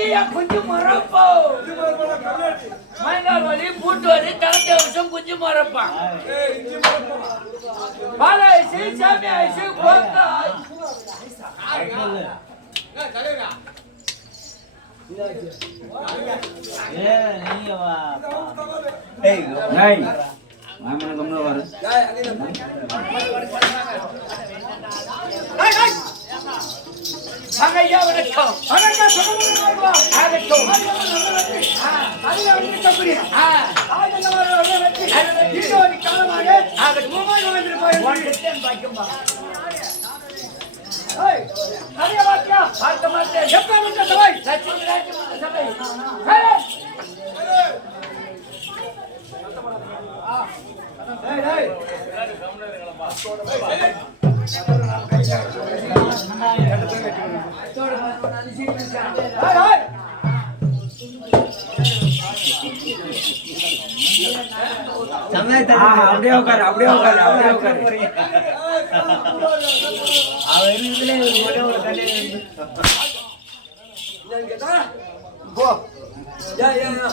ஐயா குஞ்சு மரப்போ மங்கால் வலி பூட்டு வலி தலைக்க வருஷம் குஞ்சு மரப்பான் பால ஐசி சாமி ஐசி கோத்தா ஐயா வணக்கம் அப்படியே உட்காரு அப்படியே உட்காரு அப்படியே உட்காரு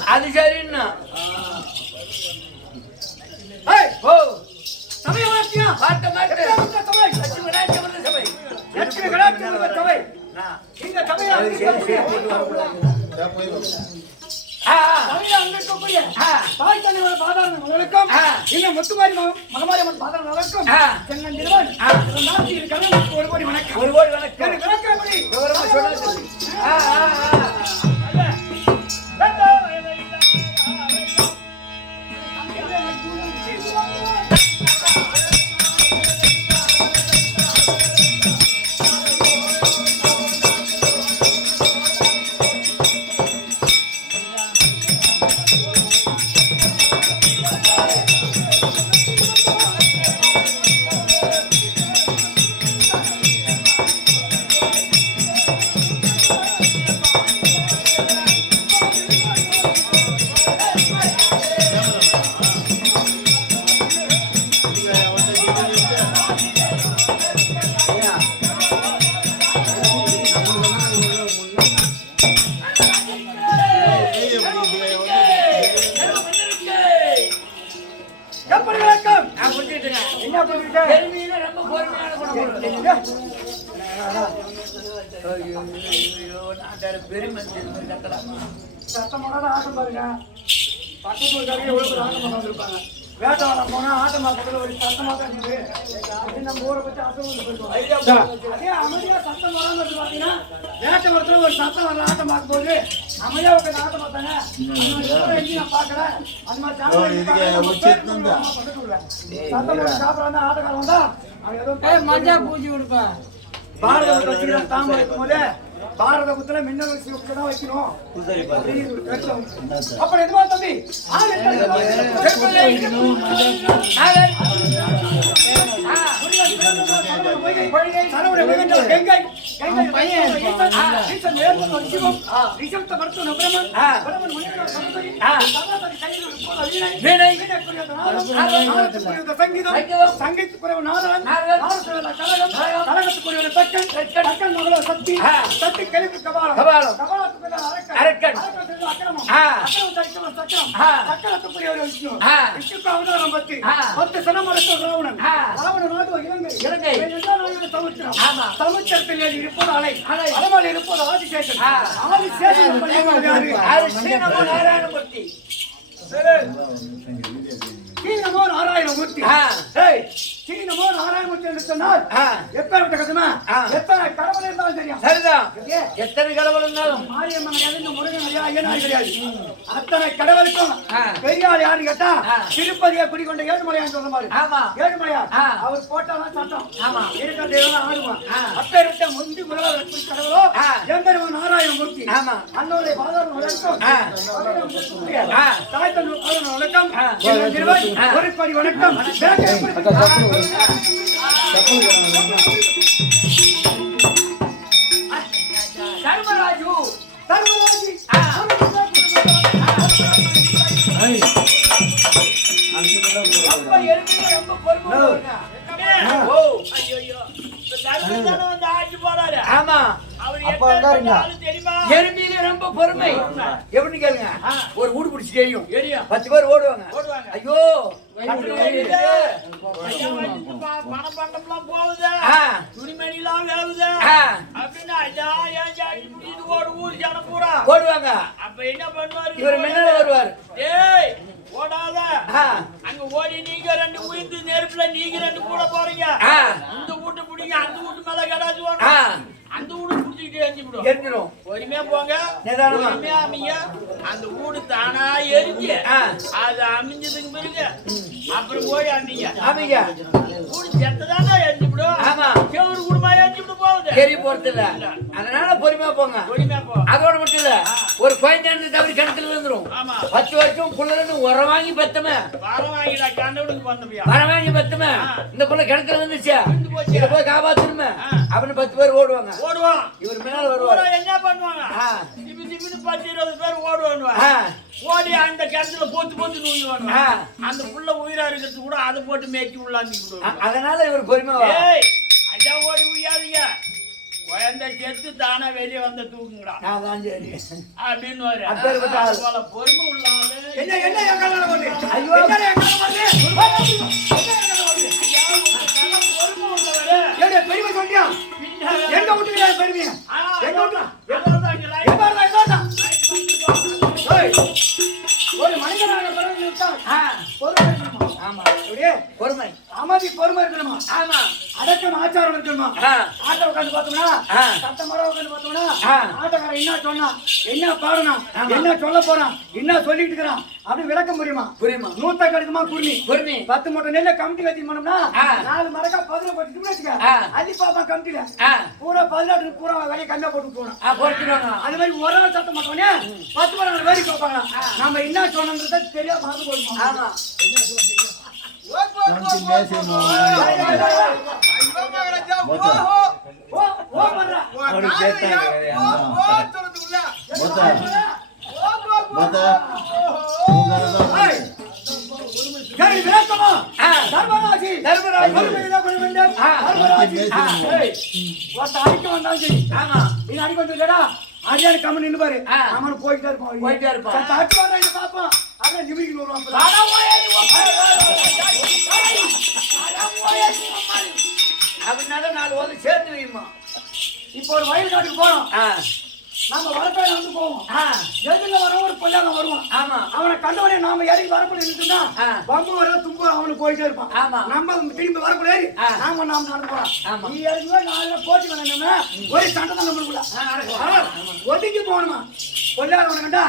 அது சரிண்ணா பார்த்த மாட்டேன் முத்துமாரி மகமாரி பாதாரம் வணக்கம் ஒரு கோடி வணக்கம் ஒரு கோடி வணக்கம் சத்தமாக ஆட்டம் பாருங்க பக்கத்து எவ்வளவு ஆட்டம் பண்ண வந்திருப்பாங்க வேட்டவாரம் போனா ஆட்டமா பக்கத்துல ஒரு சத்தமா தான் இருக்குது. அப்படின்னு நம்ம ஊரை பத்தி அசைவம் போயிடுவோம். அதே அமைதியா சத்தம் வராம இருக்கு பாத்தீங்கன்னா வேட்டவரத்துல ஒரு சத்தம் வரல ஆட்டம் பார்க்கும் போது அமைதியா உட்காந்து ஆட்டம் பார்த்தாங்க. அந்த மாதிரி நான் பாக்கல. அந்த மாதிரி சத்தம் சாப்பிடறாங்க ஆட்டக்காரன் வந்தா அவன் ஏதோ மஞ்சா பூஜை கொடுப்பேன். பாரத வச்சுக்கிறான் தாமரை இருக்கும் போது பாரத புத்துல மின்னல் வச்சு தான் வைக்கணும். அப்புறம் எதுவா தம்பி சமுத்திரத்தில் இருப்பது அலை அலமல் இருப்பது ஆதிசேஷன் ஆதிசேஷன் நாராயணமூர்த்தி சீனமோ நாராயணமூர்த்தி சீனமோ நாராயணமூர்த்தி என்று சொன்னால் எப்பேற்பட்ட கதமா எத்தனை கடவுள் இருந்தாலும் தெரியும். சரிதான், எத்தனை கடவுள் இருந்தாலும் மாரியம்மன் கிடையாது, இந்த முருகன் கிடையாது, ஐயனார் கிடையாது. அத்தனை கடவுளுக்கும் பெரியாள் யாருன்னு கேட்டா திருப்பதியை குடிக்கொண்ட ஏழுமலையான் சொல்ற மாதிரி. ஏழுமலையார் அவர் போட்டாலும் சட்டம் இருக்கிற தெய்வம் ஆடுவான். அப்பேற்பட்ட முந்தி முதலாவது கடவுளோ எம்பெருமான் நாராயணமூர்த்தி. அண்ணனுடைய பாதாள வணக்கம், தாய் தன் வணக்கம், ஒரு படி வணக்கம். தர்மராஜு தர்மராஜி ஆமா எறும்பியில ரொம்ப பொறுமை. எப்படி கேளுங்க, ஒரு ஊடு பிடிச்சி தெரியும் 10 பேர் ஓடுவாங்க. ஐயோ பணப்பண்டம்லாம் போகுது, துணிமணிலாம் வேகுது அப்படின்னு ஊர் ஜனம் பூரா ஓடுவாங்க. அப்ப என்ன பண்ணுவாரு, இவர் முன்னாடி வருவார். ஏய் ஓடாத, அங்க ஓடி நீங்க 2 உயிர்ந்து நெருப்புல நீங்க 2 கூட போறீங்க. இந்த வீட்டு பிடிங்க, அந்த வீட்டு மேல கடாச்சு அந்த வீடு புடிச்சுக்கிட்டு எரிஞ்சிடும். பொறுமையா போங்க, பொறுமையா அமைங்க. அந்த வீடு தானா எரிஞ்சு அது அமைஞ்சதுக்கு பிறகு அப்புறம் போய் அமைங்க. வீடு செத்ததானா எரிஞ்சுவிடும். செவரு குடும்பமா எரிஞ்சுவிட்டு போகுது, எரி போறது இல்ல. அதனால பொறுமையா போங்க. பொறுமையா போ. அதோட மட்டும் இல்ல, ஒரு குழந்தை தவறி கிணத்துல விழுந்துரும். 10 வருஷம் புள்ள உர வாங்கி பத்தமே வாங்கிடா கண்டவுடுக்கு வந்தமையா வர வாங்கி பத்தமே இந்த புள்ள கிணத்துல வந்துச்சு, இத போய் காப்பாத்தணுமே அப்படின்னு 10 பேர் ஓடுவாங்க. இவர் மேல வருவார். என்ன பண்ணுவாங்க, திடீர்னு 10-20 பேர் ஓடுவாங்க. ஓடி அந்த கிணத்துல போத்து நூய்வாங்க. அந்த புள்ள உயிரா இருக்கிறது கூட அதை போட்டு மேய்ச்சி உள்ளாந்தி விடுவாங்க. அதனால இவர் பொறுமை. ஐயா ஓடி உய்யாதீங்க, குழந்தை செத்து தானா வெளியே வந்த தூக்குங்களா அப்படின்னு போல பொறுமை உள்ளாங்க. பெருமை சொல்லியா எங்க விட்டுக்கிற பெருமையா ஒரு மனிதனாக பொறுமை அமைதி பொறுமை இருக்கணுமா? ஆமா. அடக்கம் ஆச்சாரம் இருக்கணுமா? ஆட்ட உட்காந்து பார்த்தோம்னா சத்தமர உட்காந்து பார்த்தோம்னா ஆட்டக்காரன் என்ன சொன்னா, என்ன பாடணும், என்ன சொல்ல போறான், என்ன சொல்லிட்டு இருக்கிறான் அப்படி விளக்கம் புரியுமா? நூத்த கடுக்குமா குருமி 10 மூட்டை நெல்ல கமிட்டி கட்டி போனோம்னா 4 மரக்கா 11 போட்டு வச்சுக்க அள்ளி பாப்பா கமிட்டில பூரா 18 பூரா வேலையை கம்மியா போட்டு போனோம். அது மாதிரி ஒரு நாள் சத்தம் மாட்டோன்னே 10 மரம் வேலைக்கு பார்ப்பாங்க. நம்ம என்ன சொன்னோம்ன்றத தெரியாம மறந்து போயிடுவோம். ஆமா. அடியாரு கம்மி நின்று பாரு, அவனு போயிட்டே இருப்பான். பாப்போம் அப்படியே நிமிடிக்கணும். அப்படின்னால 4 வந்து சேர்த்து வைமா. இப்போ ஒரு வயல் காட்டுக்கு போறோம், நாம வரப்பே வந்து போவோம் எதுல வர ஒரு பொல்லாத வருவான் ஆமா அவனை கண்டவனே நாம இறங்கி வரக்குள்ள இருந்துட்டா பம்பு வர தும்பு அவனுக்கு போயிட்டே இருப்பான் ஆமா நம்ம திரும்பி வரக்குள்ள நாம நடந்து போறோம் நீ இறங்கி நாலு போட்டி பண்ணா ஒரு சண்டை தான் நம்மளுக்குள்ள ஒதுங்கி போகணுமா பொல்லாதவனை கண்டா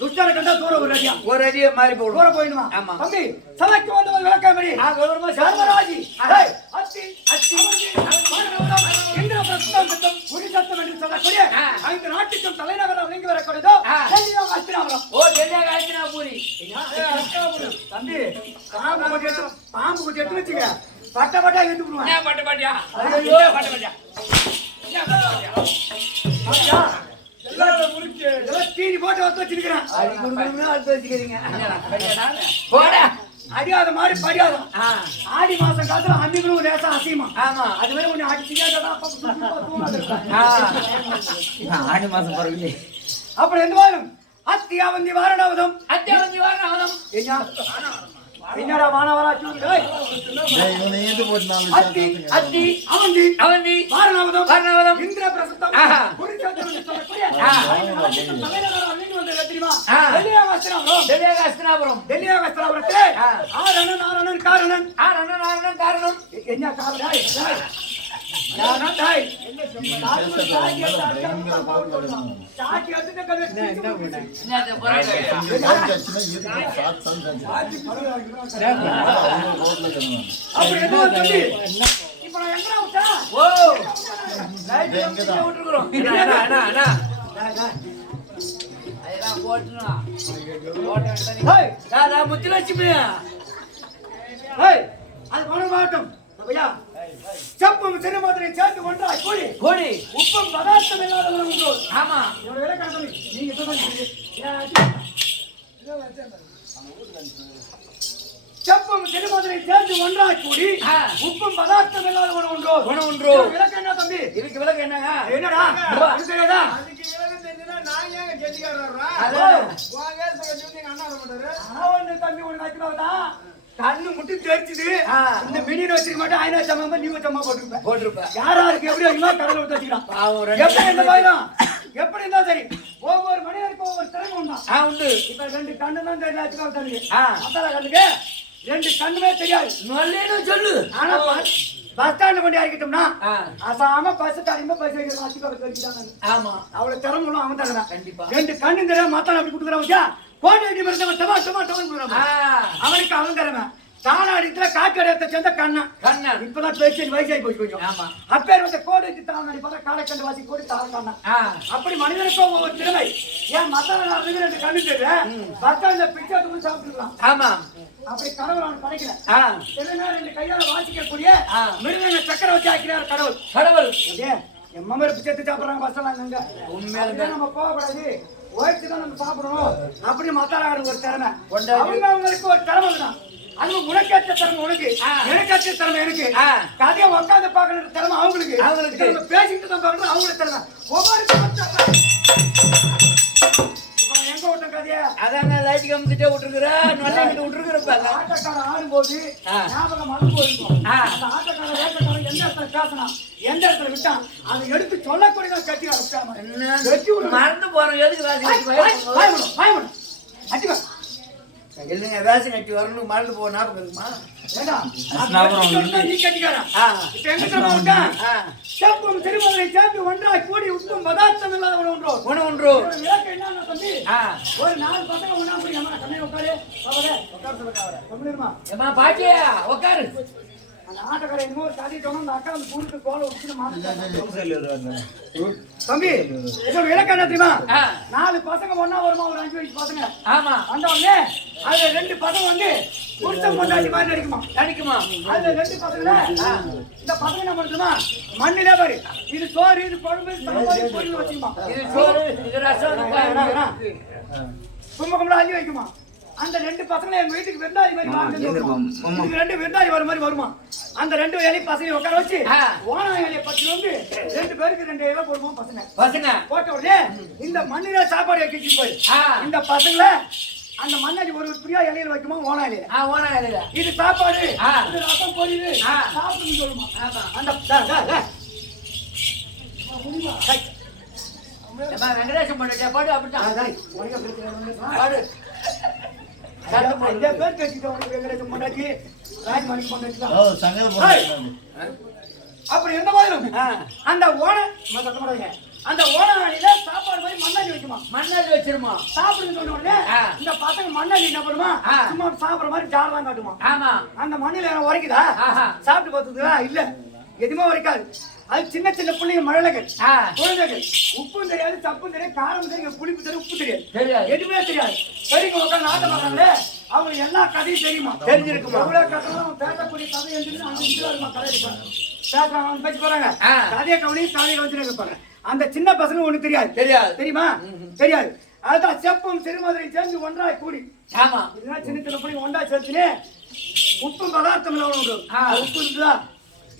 துஷ்டரை கண்டா தூரம் ஒரு அடியா மாறி போடும் தூரம் போயிடுமா ஆமா தம்பி சபைக்கு வந்து விளக்கபடி சர்வராஜி அத்தி அத்தி இந்திர பிரஸ்தம் குடி சத்தம் என்று சொல்லக்கூடிய ஐந்து நாட்டுக்கும் தலைநகரம் விளங்கி வரக்கூடியதோ அஸ்தினாபுரம். ஓ டெல்லியாக அஸ்தினாபுரி. தம்பி பாம்பு கொட்டி எடுத்து வச்சுக்க பட்ட பட்டா எடுத்து விடுவேன். பட்ட பாட்டியா பட்ட பாட்டியா தீனி போட்டு வந்து வச்சிருக்கிறேன். அடியாத மாதிரி படியாதம். ஆடி மாசம் காலத்துல அன்னைக்கும் லேசா அசையுமா. ஆமா அது மாதிரி ஒண்ணு அடிச்சுக்காதான் ஆடி மாசம் பரவாயில்லை. அப்படி எந்த வாரம் அத்தியாவந்தி வாரணாவதம் என்னடா வானவரா அத்தி அத்தி அவந்தி அவந்தி வாரணாவதம் இந்திர பிரசத்தம் காரணம் என்ன இப்ப நான் எங்க விட்டா ஓ விட்டுருக்கிறோம் அதெல்லாம் போட்டுனா முத்துலட்சுமி அது பணம் மாட்டும் செப்பும் சிறுமதனை சேர்த்து ஒன்றாய் கூடி கூடி உப்பும் பதார்த்தம் இல்லாதவன் உண்டோ. ஆமா நீங்க செப்பும் சிறுமதனை சேர்த்து ஒன்றாய் கூடி உப்பும் பதார்த்தம் இல்லாதவன் உண்டோ. ஒன்றோ விளக்கு என்ன தம்பி? இதுக்கு விளக்கு என்னங்க? என்னடா தெரியாதா? தம்பி உனக்கு ஆச்சுதான் கண்ணு முட்டி தெரிச்சுது. இந்த மினியன் வச்சிருக்க மாட்டேன். ஆயினா சம்மா நீ சம்மா போட்டிருப்பேன். யாராருக்கு எப்படி அதிகமா கடலை விட்டு வச்சுக்கலாம். எப்படி என்ன பாயிரம் எப்படி இருந்தா சரி ஒவ்வொரு மனிதனுக்கு ஒவ்வொரு திறமை உண்டா உண்டு. இப்ப ரெண்டு கண்ணு தான் தெரியல அத்தனை கண்ணுக்கு ரெண்டு கண்ணுமே தெரியாது சொல்லு. ஆனா பஸ் ஸ்டாண்ட் கொண்டு இறக்கிட்டோம்னா அசாம பஸ் டைம் பஸ் வைக்கிறாங்க. ஆமா அவ்வளவு திறமை அவன் தானே. கண்டிப்பா ரெண்டு கண்ணு தெரியாது மத்தான அப்படி கொடுக்குறான். அவனுக்கு அவன் திறமை தானாடித்துல காக்கடையத்தை சேர்ந்த கண்ணன் இப்பதான் பேச்சு வயசாகி போச்சு கொஞ்சம். அப்பேர் வந்து கோடை தானாடி பார்த்தா காலைக்கண்டு வாசி கோடி தான அப்படி மனிதனுக்கும் ஒவ்வொரு திறமை. ஏன் மத்தான ரெண்டு கண்ணு தெரியும் பஸ்டாண்ட்ல பிச்சை சாப்பிட்டுக்கலாம். ஆமா அப்படி கடவுள் அவன் படைக்கல. ரெண்டு கையால வாசிக்கக்கூடிய மிருகங்க சக்கரை வச்சு ஆக்கிறார் கடவுள். கடவுள் என் மம்மரை பிச்சை சாப்பிடுறாங்க பஸ்லாம் உண்மையில நம்ம போகக்கூடாது. ஓய்ச்சுதான் நம்ம சாப்பிடணும் அப்படி மத்தாராடு ஒரு திறமை அவங்களுக்கு ஒரு திறமை தான். அது உனக்கேற்ற திறமை உனக்கு எனக்கேற்ற திறமை எனக்கு கதையை உட்காந்து பாக்குற திறமை அவங்களுக்கு பேசிட்டு தான் பாக்குறது அவங்களுக்கு திறமை ஒவ்வொரு எங்க விட்ட கதையா அதான் லைட் கம்பிட்டே விட்டுருக்குறேன் ஆட்டக்காரன் ஆடும்போது ஞாபகம் மறந்து போயிருக்கோம். அந்த ஆட்டக்காரன் வேட்டக்காரன் எந்த இடத்துல பேசணும் எந்த இடத்துல விட்டான் அதை எடுத்து சொல்லக்கூடிய கட்டி மறந்து போறோம். எதுக்கு இல்லைங்க வேசி நட்டி வரணும் மறந்து போற ஞாபகம் இருக்குமா? நீ கட்டிக்காரன் செப்பும் திருமதனை சேர்த்து ஒன்றாய் கூடி உப்பும் பதார்த்தம் இல்லாதவன் ஒன்றோ விளக்கு என்ன சொல்லி ஒரு 4 பசங்க ஒன்னா போய் நம்ம கண்ணை உட்காரு உட்காரு பாட்டியா உட்காரு. அந்த ஆட்டக்கார இன்னொரு கதை சொன்னா அந்த அக்கா அந்த கூட்டு கோலை விட்டு தம்பி விளக்கு என்ன தெரியுமா? 4 பசங்க ஒன்னா வருமா ஒரு 5 வயசு பசங்க. ஆமா வந்த உடனே அதுல 2 பசங்க வந்து புருஷன் பொண்டாட்டி மாதிரி நடிக்குமா. அதுல 2 பசங்க இந்த பசங்க என்ன பண்ணுமா மண்ணிலே பாரு இது சோறு இது குழம்பு பொருள் வச்சுக்குமா. இது சோறு இது ரசம் கும்பகம்ல அள்ளி வைக்குமா. அந்த 2 பசங்க எங்க வீட்டுக்கு விருந்தாளி மாதிரி 2 விருந்தாளி வர மாதிரி வருமா. அந்த 2 வேலையை பசங்க உட்கார வச்சு ஓனா வேலையை பற்றி வந்து 2 பேருக்கு 2 இலை போடுவோம் பசங்க போட்ட உடனே இந்த மண்ணில சாப்பாடு வைக்க போய் இந்த பசங்களை அந்த மண்ணாடி ஒரு பிரியா இலையில வைக்குமா ஓனா இலையில இது சாப்பாடு இது ரசம் பொரியல் சாப்பிடுன்னு சொல்லுமா. அந்த ஏம்மா, வெங்கடேசன் பண்ண பாடு அப்படித்தான் அதான் உனக்கு பிரச்சனை ஒண்ணும் பாடு ஐயா பேர் கேட்டுட்டு உனக்கு வெங்கடேசன் பொண்டாட்டி ராஜ்மாணிக்கு பொண்டாட்டி தான். ஓ சங்கர போறாங்க. அப்படி இருந்த போதிலும் அந்த அந்த ஓனாளியில சாப்பாடு மாதிரி மண்ணாடி வைக்குமா, மண்ணாடி வச்சிருமா சாப்பிடுன்னு சொன்ன உடனே இந்த பசங்க மண்ணாடி என்ன பண்ணுமா, சும்மா சாப்பிடுற மாதிரி ஜாலாம் காட்டுமா. ஆமா அந்த மண்ணில உரைக்குதா, சாப்பிட்டு பார்த்ததுங்களா இல்ல, எதுவுமே உரைக்காது. அது சின்ன சின்ன பிள்ளைங்க மழலைகள் குழந்தைகள், உப்பும் தெரியாது, சப்பும் தெரியாது, காரம் தெரியும், புளிப்பு தெரியும், உப்பு தெரியாது, எதுவுமே தெரியாது. பெரியவங்க உட்காந்து நாட்டம் பார்க்கறாங்களே, அவங்க எல்லா கதையும் தெரியுமா, தெரிஞ்சிருக்குமா. எவ்வளவு கதையும் பேசக்கூடிய கதை எழுதுன்னு அந்த இதுல இருக்குமா, கதை பேசுறாங்க, பேச்சு போறாங்க, கதையை கவனியும் கதையை கவனிச்சு இருப்பாங்க. அந்த சின்ன பசங்க ஒண்ணு தெரியாது, தெரியுமா, தெரியாது. அதுதான் செப்பும் சிறுமதுரை சேர்ந்து ஒன்றாய் கூடி. ஆமா, இதெல்லாம் சின்ன சின்ன பிள்ளைங்க ஒன்றா சேர்த்துனே உப்பு பதார்த்தம் உப்பு இருக்குதா,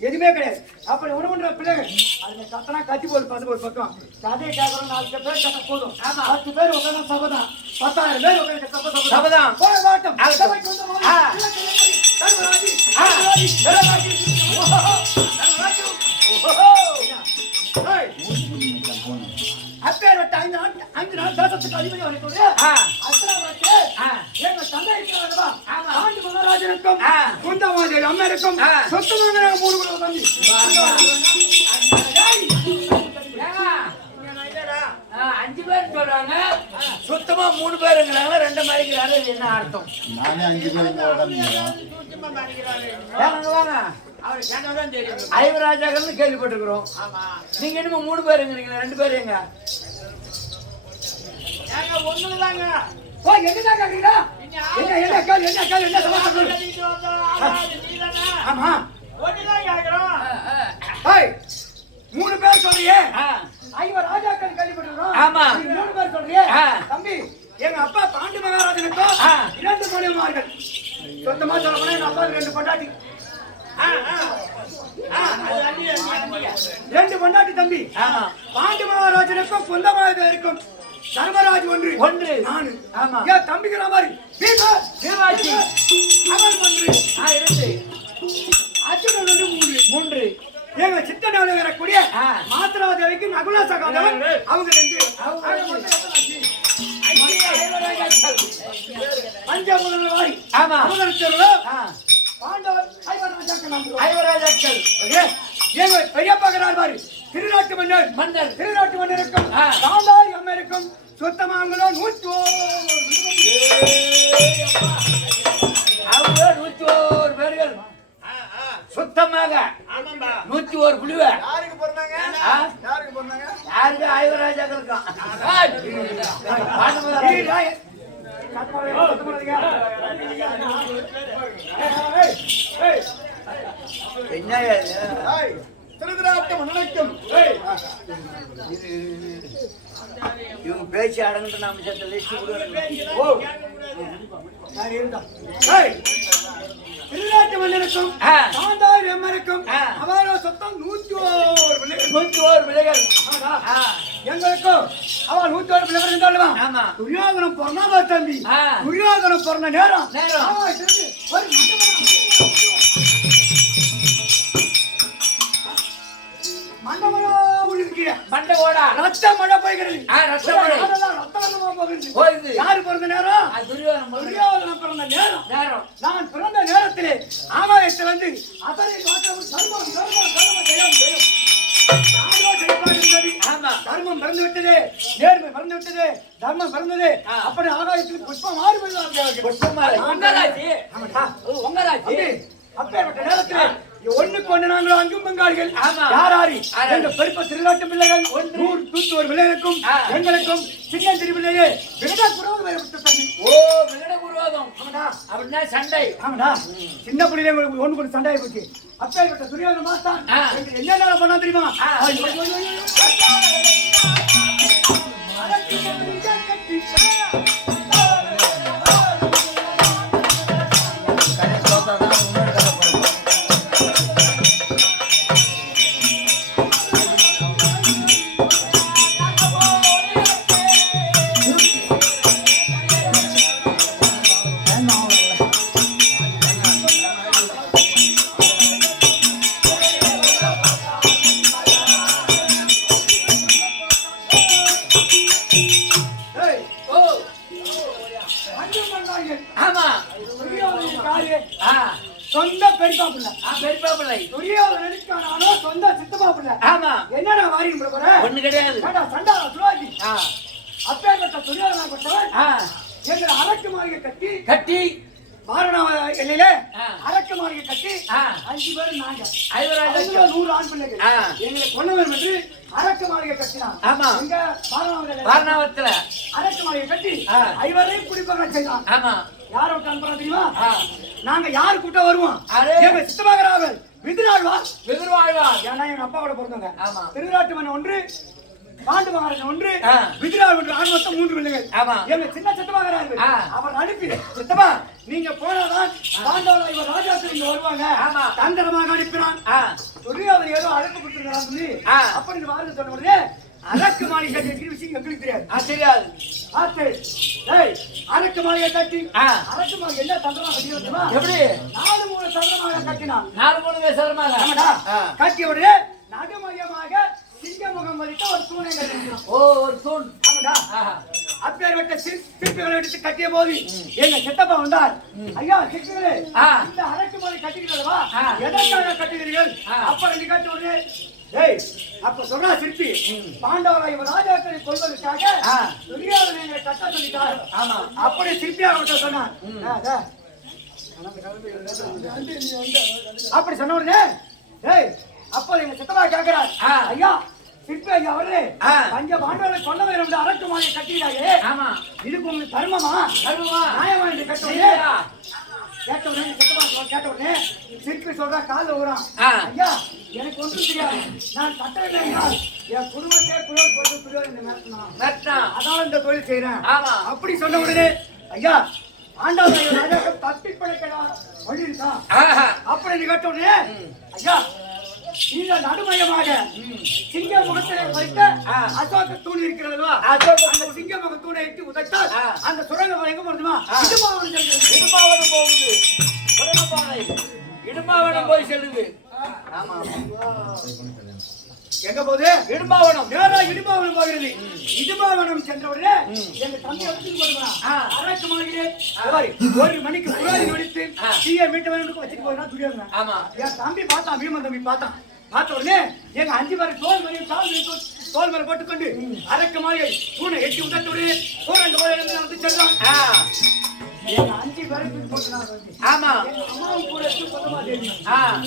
எதுவுமே கிடையாது. அப்படி உணவுன்ற பிள்ளைகள் அதுல கத்தனா கத்தி போது பசங்க ஒரு பக்கம் கதையை கேட்கறோம். 4 பேர் கத்த போதும், 10 பேர் உட்காந்து சபதான், 10,000 பேர் உட்காந்து சபதான் போய் வாட்டம் அப்பேற்பட்ட 5 நாள் தேசத்துக்கு அதிபதி வரைக்கும் எங்க தந்தை இருக்கிறாரா ஆண்டு மகாராஜனுக்கும் குந்தமாதேவி அம்மையருக்கும் சொத்தமாக 3 குலம் தம்பி 5 பேர் சொல்றாங்க, சுத்தமா 3 பேருங்கிறாங்க, 2 மணிக்கிறாங்க. இது என்ன அர்த்தம்? நானே 5 பேர் இங்க உட்கார்ந்துக்கிறேன். வாங்க அவர் கேட்டதான் தெரியும். ஐவராஜாக்கள்னு கேள்விப்பட்டிருக்கிறோம். நீங்க என்னமோ 3 பேருங்கிறீங்களா, 2 பேர் எங்க? ஏங்க ஒண்ணுதாங்க. ஓ என்னடா கேக்குறீங்க? என்ன கால் என்ன சமாச்சாரம்? ஆமா ஒண்ணுதான் கேக்குறோம். ஹாய் 3 பேர் சொல்றியே, ஐவர் ராஜாக்கள் கேள்விப்பட்டிருக்கிறோம். ஆமா. 3 பேர் சொல்றியே தம்பி, எங்க அப்பா பாண்டி மகாராஜனுக்கும் 2 மனைவிமார்கள். சொந்தமா சொல்ல போனா எங்க அப்பா 2 பொண்டாட்டி. 2 பொண்டாட்டி தம்பி. பாண்டி மகாராஜனுக்கும் குந்தமாதேவிக்கும் தர்மராஜ் ஒன்று நானு. ஆமா. ஏன் தம்பிக்கிற மாதிரி சிவாஜி அவன் 1 2 அச்சுடன் 3 எங்க சித்தனால வரக்கூடிய மாத்ராதேவிக்கு நகுலா சகாதேவன் அவங்க 2 பஞ்சமுதல்வாய். ஆமா. பாண்டவர் ஐவராஜாக்கள். எங்க பெரியப்பாக்கிறார் பாரு, திருநாட்டு மன்னர் திருநாட்டு மன்னருக்கும் காந்தாரி அம்மையருக்கும் சொத்தமாங்களோ 101 பேர்கள் சுத்தமாக 101 குழுவ. யாருக்கு பிறந்தாங்க? யாருக்கு? ஐவராஜாக்களுக்கும். இவங்க பேச்சு அடங்கிட்டு நாம சேர்த்த லிஸ்ட் திருநாட்டு மன்னருக்கும் காந்தாரி அம்மருக்கும் அவரோட சொத்தம் 101 பிள்ளைகள். எங்களுக்கும் அவன் 101 பிள்ளைகள் இருந்தாலும் ஆமா. துரியோதனம் பிறந்தா தம்பி, துரியோதனம் பிறந்த நேரம் மண்டை ஓடா ரத்த மழை போய்கிறது. போகுது. யாரு பிறந்த நேரம்? துரியோதனம் பிறந்த நேரம். நான் பிறந்த நேரத்திலே ஆகாயத்தில் வந்து அசரை காட்டவும் தர்மம் ஜெயம் தர்மம் பிறந்து விட்டது, நேர்மை பிறந்து விட்டது, தர்மம் பிறந்தது. அப்படி ஆகாயத்தில் புஷ்பம் மாறி அப்பேற்பட்ட நேரத்தில் ஒண்ணுக்கு ஒண்ணு நாங்கள் அங்கும் பங்காளிகள். யாராரி எங்க பெருப்ப திருநாட்டு பிள்ளைகள் 101 பிள்ளைகளுக்கும் எங்களுக்கும் சின்ன திரு பிள்ளையே விகடபுரோதம் ஏற்பட்ட. ஓ விகடபுரோதம் அப்படின்னா சண்டை. ஆமாடா, சின்ன பிள்ளைங்க ஒண்ணு கூட சண்டை போச்சு. அப்பேற்பட்ட துரியோதன மாஸ்தான் என்ன பண்ணா தெரியுமா? சொந்த பெரியப்பா பிள்ளை. பெரியப்பா பிள்ளை. துரியோதனனுக்கு நானும் சொந்த சித்தப்பா பிள்ளை. ஆமா. என்னடா வாரி போறேன்? ஒண்ணு கிடையாது. சண்டா துரோகி. அப்பேற்பட்ட துரியோதனப்பட்டவன் எங்களை அரக்கு மாளிகை கட்டி பாரணாவ எல்லையில அரக்கு மாளிகை கட்டி 5 பேர் நாங்க 100 ஆண் பிள்ளைகள் எங்களை கொண்டவர் என்று அரக்கு மாளிகை கட்டினான். ஆமா. எங்க பாரணாவத்துல அரக்கு மாளிகை கட்டி 5 பேரையும் குடிப்பாங்க செய்தான். ஆமா. யார விட்டு அனுப்புறோம் தெரியுமா? நாங்க யாரு கூட்ட வருவோம்? எங்க சித்தமகராவர் விதிராழ்வார். ஏன்னா எங்க அப்பாவோட பிறந்தவங்க. திருவிழாட்டு மன்னன் ஒன்று, பாண்டு மகாராஜன் ஒன்று, விதிராள் ஒன்று, ஆண் மொத்தம் 3 பிள்ளைகள். எங்க சின்ன சித்தமகரார் அவர் அனுப்பி, சித்தமா நீங்க போனாதான் பாண்டவர்கள் இவர் ராஜாக்கள் இங்க வருவாங்க. தந்திரமாக அனுப்பினான். துரியோதனன் ஏதோ அழைப்பு கொடுத்துருக்கான்னு சொல்லி அப்படி வார்த்தை சொன்ன உடனே அரக்கு மாளிகை கட்டி விஷயம் எங்களுக்கு தெரியாது. தெரியாது. அரக்கு மாளிகை கட்டி அரக்கு மாளிகை என்ன தந்திரமா கட்டி வச்சுமா? எப்படி 4 தந்திரமாக கட்டினான். 4 சந்திரமாக கட்டிய உடனே நடுமையமாக சிங்கமுகம் வலித்த ஒரு தூணை கட்டினான். ஒரு தூண். ஆமாடா. அப்பேற்பட்ட சிற்பிகளை எடுத்து கட்டிய போது எங்க சித்தப்பா வந்தார். ஐயா சிற்பிகளே, இந்த அரக்கு மாளிகை கட்டுகிறீர்களா? எதற்காக கட்டுகிறீர்கள்? அப்ப ரெண்டு கட்டு உடனே அப்ப சொல்றா சிற்பி, பாண்டவராய் ராஜாக்களை கொள்வதற்காக துரியோதனனை கட்ட சொல்லிட்டார். ஆமா. அப்படி சிற்பியா அவர்கிட்ட சொன்னார். அப்படி சொன்ன உடனே அப்ப எங்க சித்தப்பா கேட்கிறார், ஐயா சிற்பி ஐயா அவர்களே, பஞ்ச பாண்டவர்களை கொல்ல வேண்டும் அரக்கு மாளிகை கட்டினாயே, இதுக்கு உங்களுக்கு தர்மமா நியாயமா என்று கேட்டவுடனே கேட்ட உடனே சிற்பி சொல்றா கால ஊறான். ஐயா எனக்கு ஒன்றும் தெரியாது, நான் கட்டளை என் குடும்பத்தை புலர் போட்டு அதான் இந்த தொழில் செய்யறேன். அப்படி சொன்ன உடனே ஐயா ஆண்டவர் ராஜாக்கள் தப்பி படைக்கலாம் வழி இருக்கா? அப்படி கேட்ட உடனே ஐயா இந்த நடுமையமாக சிங்க முகத்திலே வைத்த அசோக தூண் இருக்கிறதா? அந்த சிங்க முக தூணை எட்டி உதைத்தால் அந்த சுரங்கம் எங்க போடுமா? இடும்பாவனம் போகுது. இடும்பாவனம் போய் செல்லுது. ஆமா. எங்க போகுது? இடும்பாவனம். நேரா இடும்பாவனம் போகிறது. இடும்பாவனம் சென்றவுடனே எங்க தம்பி எடுத்துட்டு போடுமா? அரக்கு மாளிகை 1 மணிக்கு புறாதி நடித்து தீய மீட்டு வேணும்னு வச்சுட்டு போயிடா துரியோதனன். ஆமா. என் தம்பி பார்த்தான், பீமன் தம்பி பார்த்தான். பார்த்த உடனே எங்க 5 பேர் தோல் மேல போட்டுக்கொண்டு அரக்கு மாளிகை தூணை எட்டி உதட்டு வந்து செல்றான். எங்க 5 பேருக்கு போட்டு ஆமா. அம்மாவும் கூட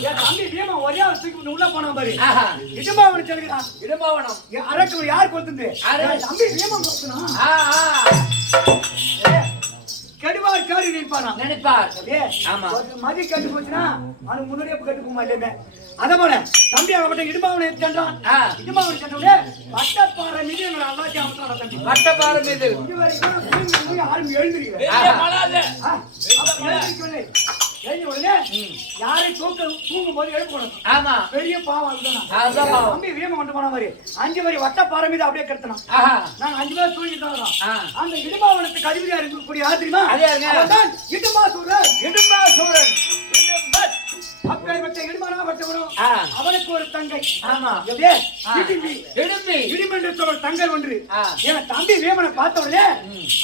என் தம்பி பீமா ஒரே தூக்கி உள்ள போன பாரு. இடும்பாவனம் செல்கிறான். இடும்பாவனம் அரக்கு யார் கொடுத்து தம்பி பீமன் கொடுத்தான். கெடுவார் காரி நினைப்பார். மதி கட்டு போச்சுன்னா அவனுக்கு முன்னாடியே கட்டு போக மாட்டேன். அத போல தம்பி அவன் இடும்பாவனை சென்றான். இடும்பாவனை சென்றவுடனே வட்டப்பாறை மீது எங்களை அல்லாச்சி அமர்த்தான தம்பி. வட்டப்பாறை மீது ஆளும் எழுந்திருக்கிறேன். உடனே யாரை தூங்கும் போது எழுப்பணும். ஆமா. பெரிய பாவம் அதுதான். தம்பி வீம கொண்டு போன மாதிரி 5 பேர் வட்டப்பாறை மீது அப்படியே கிடத்தணும். நாங்க 5 பேர் தூங்கிட்டு வரோம். அந்த இடும்பாவனத்துக்கு அதிபதியா இருக்கக்கூடிய யார் தெரியுமா? இடும்பாசூரன். அப்பேற்பட்ட இடுமனாவட்டவனும் அவனுக்கு ஒரு தங்கை. ஆமா. இடுமென்ற தங்கை ஒன்று. என் தம்பி வீமனை பார்த்த உடனே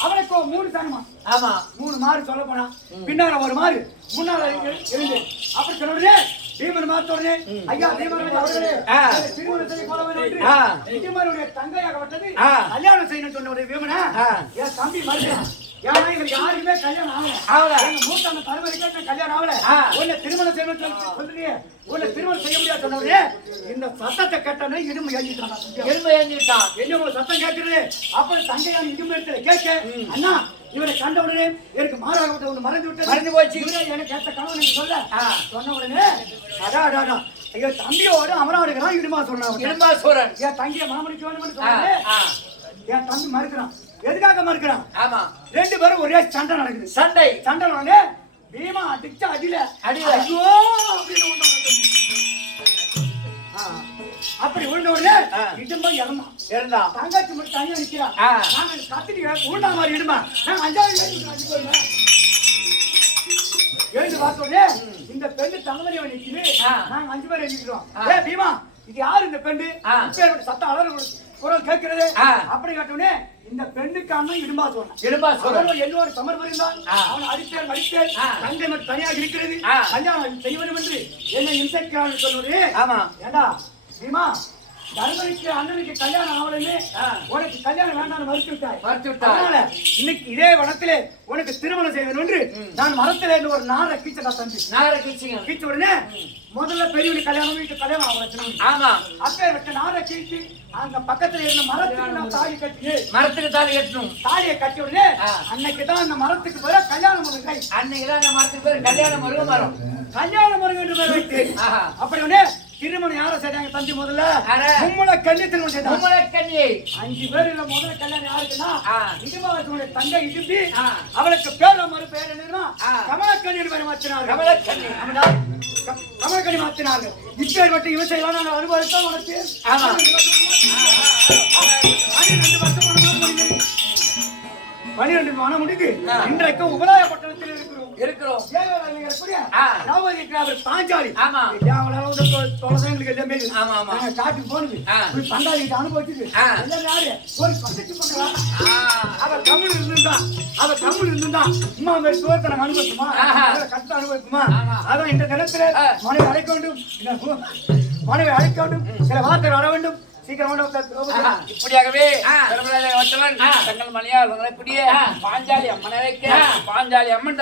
அவனுக்கு 3 தனமா. ஆமா. 3 மாறு சொல்ல போனா பின்னால ஒரு மாறு முன்னால இருந்து அப்படி சொன்ன உடனே பீமன் பார்த்த உடனே ஐயா பீமன் அவர்களே திருமணத்தை போல வேண்டும் இடுமனுடைய தங்கையாகப்பட்டது கல்யாணம் செய்யணும் சொன்ன உடனே பீமனா என் தம்பி மறுக்கிறான். ஏன்னா எங்களுக்கு யாருக்குமே கல்யாணம் ஆகல. எங்க மூத்த தலைமுறைக்கு கல்யாணம் ஆகல. உன்னை திருமணம் செய்யணும் சொல்றீங்க, உன்னை திருமணம் செய்ய முடியாது சொன்னவரே இந்த சத்தத்தை கட்டணை இடுமை எழுதிட்டான். என்ன ஒரு சத்தம் கேட்கிறது? அப்ப தங்கையான இடுமை இடத்துல கேட்க அண்ணா இவரை கண்ட உடனே எனக்கு மாறாக ஒன்று மறந்து போச்சு. எனக்கு கேட்ட கணவன் சொல்ல சொன்ன உடனே அடா ஐயோ தம்பியோட அமராடுகிறான். இடுமா சொன்னான். இடும்பாசூரன் என் தங்கிய மாமனிக்கு வேணும்னு சொன்னாரு. என் தம்பி மறுக்கிறான். எதுக்காக மறுக்கிறான்? ஆமா. 2 பேரும் ஒரே சண்டை நடக்குது. சண்டை நடந்து பீமா அடிச்ச அடியில ஐயோ அப்படி விழுந்த உடனே இடும்பா இறந்தான். தங்கச்சி மட்டும் தனியா நிக்கிறான். நாங்க கத்திட்டு உருண்டா மாதிரி இடுமா நாங்க 5வது எழுந்து பார்த்த உடனே இந்த பெண்ணு தலைவலியை நிக்குது. நாங்க 5 பேர் எழுதிக்கிறோம். பீமா இது யாரு இந்த பெண்ணு? சத்தம் அலறு குரல் கேட்கிறது அப்படி கேட்டோடனே இந்த பெண்ணுக்கு அண்ணன் இடும்பா சொன்னான். என்னோட சமர் புரிந்தான். அவன் அடித்தேன் அடித்தேன் தங்கை மட்டும் தனியாக இருக்கிறது. கல்யாணம் செய்வதும் என்று என்னை இன்செக்டான்னு சொல்லுவது. ஏண்டா பீமா, தர்மனுக்கு அண்ணனுக்கு கல்யாணம் ஆகலன்னு உனக்கு கல்யாணம் வேண்டாம் மறுத்து விட்டாய். இன்னைக்கு இதே வனத்திலே உனக்கு திருமணம் செய்வது என்று நான் மரத்திலே இருந்து ஒரு நாரை கீச்சடா தம்பி. கீச்ச உடனே முதல்ல பெரியவனுக்கு கல்யாணம் வீட்டு கல்யாணம் ஆகணும். அப்பே விட்டு நாரை கீழ்த்து அந்த பக்கத்துல இருந்த மரத்துக்கு நான் தாலி கட்டி மரத்துக்கு தாலி கட்டணும். தாலியை கட்டி உடனே அன்னைக்கு தான் அந்த மரத்துக்கு பேர கல்யாணம் முருகை. அன்னைக்கு தான் அந்த மரத்துக்கு பேர் கல்யாணம் முருக மரம். கல்யாண முருகன் என்று பேர் வைத்து அப்படி உடனே திருமணம் யார செய்தாங்க தம்பி? முதல்ல மும்மல கண்ணி திருமணம் செய்தாங்க. மும்மல கண்ணி 5 பேர் இல்ல. முதல்ல கல்யாணம் யாருக்குன்னா இடுமாவனுடைய தங்கை இடும்பி. அவளுக்கு பேர மறு பேர் என்னன்னா கமலக்கண்ணி பேர் மாற்றினார்கள். கமலக்கண்ணி கமலக்கண்ணி மாற்றினார்கள். இப்பேர் மட்டும் இவன் செய்வான அனுபவத்தான் உனக்கு 12 மனம் முடிந்து இன்றைக்கு உபராய பட்டணத்தில் இருக்கிறோம். பாஞ்சாலி காட்டுக்கு போனது பண்டாளி அனுபவிச்சது. அவ தமிழ் இருந்துதான் அம்மா மேல் சுவத்தை நாங்க அனுபவிக்குமா, கஷ்டம் அனுபவிக்குமா? அதான் இந்த தினத்துல மனைவி அழைக்க வேண்டும், சில வார்த்தை வர வேண்டும். இப்படியாகவே தங்கள் மலையாள இப்படியே பாஞ்சாலி அம்மனை வைக்க பாஞ்சாலி அம்மன்